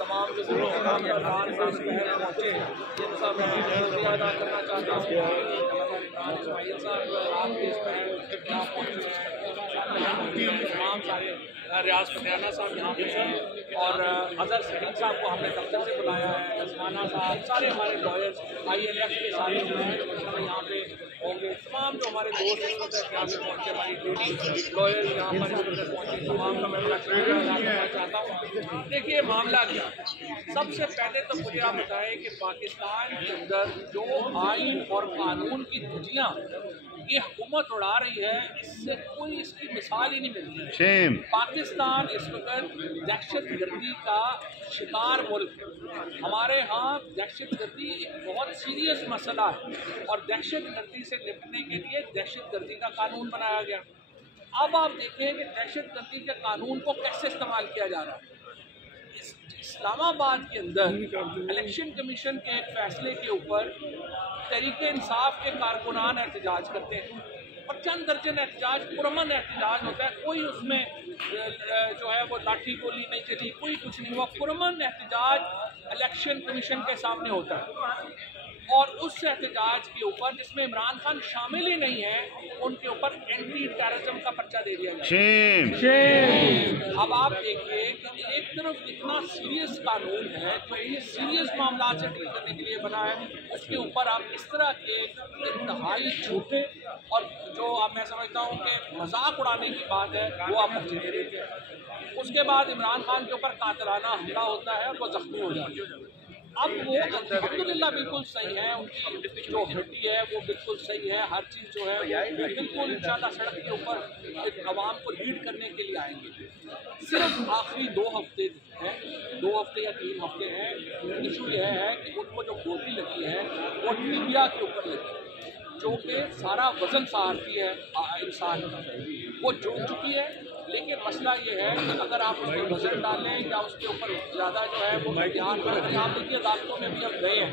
तमाम जो पहुँचे इन सब शुक्रिया अदा करना चाहता हूँ। तमाम सारे रियाज पटियाला साहब यहाँ पे हैं और अजहर सलीम साहब को हमने दफ्तर से बुलाया है, असमाना साहब, सारे हमारे लॉयर्स ILF के सारे यहाँ पे होंगे। तमाम जो हमारे दोस्त हैं यहाँ पे पहुँचे, हमारी लेडी लॉयर यहाँ पर पहुँचे, तमाम का मैं बड़ा शुक्रिया अदा करना चाहता हूँ। देखिए मामला क्या, सबसे पहले तो मुझे आप बताएं कि पाकिस्तान के अंदर जो आइन और कानून की धज्जियाँ ये हुकूमत उड़ा रही है, इससे कोई इसकी मिसाल ही नहीं मिलती। पाकिस्तान इस वक्त दहशतगर्दी का शिकार मुल्क है। हमारे यहाँ दहशतगर्दी एक बहुत सीरियस मसला है और दहशतगर्दी से निपटने के लिए दहशतगर्दी का कानून बनाया गया। अब आप देखें कि दहशतगर्दी के कानून को कैसे इस्तेमाल किया जा रहा है। इस्लामाबाद के अंदर इलेक्शन कमीशन के एक फैसले के ऊपर तहरीक इंसाफ के कारकुनान एहतजाज करते हैं और चंद दर्जन एहतजाज पुरअमन एहतजाज होता है, कोई उसमें जो है वो लाठी गोली नहीं चली, कोई कुछ नहीं हुआ। पुरअमन एहतजाज इलेक्शन कमीशन के सामने होता है और उस एहतजाज के ऊपर जिसमें इमरान खान शामिल ही नहीं है, उनके ऊपर एंटी टेररिज्म का पर्चा दे दिया जाए। अब आप देखिए कि एक तरफ इतना सीरियस कानून है जो ये सीरियस मामला से डील करने के लिए बना है, उसके ऊपर आप इस तरह के इंतहाई झूठे और जो आप मैं समझता हूँ कि मजाक उड़ाने की बात है वो आप पर्चे दे देते हैं। उसके बाद इमरान खान के ऊपर कातलाना हमला होता है और वो जख्मी हो जाते हैं। अब वो अल्हम्दुलिल्लाह बिल्कुल सही है, उनकी जो हड्डी है वो बिल्कुल सही है, हर चीज़ जो है वो बिल्कुल इंशाल्लाह सड़क के ऊपर आवाम को लीड करने के लिए आएंगे। सिर्फ आखिरी 2 हफ्ते हैं, 2 हफ्ते या 3 हफ्ते हैं। इशू यह है कि उनको जो गोली लगी है वो टीबिया के ऊपर लगी, जो कि सारा वजन सहारती है इंसान का, वो जुड़ चुकी है। लेकिन मसला ये है कि अगर आप उस पर वजन डालें या उसके ऊपर ज़्यादा जो है वो ध्यान करें, आप देखिए अदालतों में भी हम गए हैं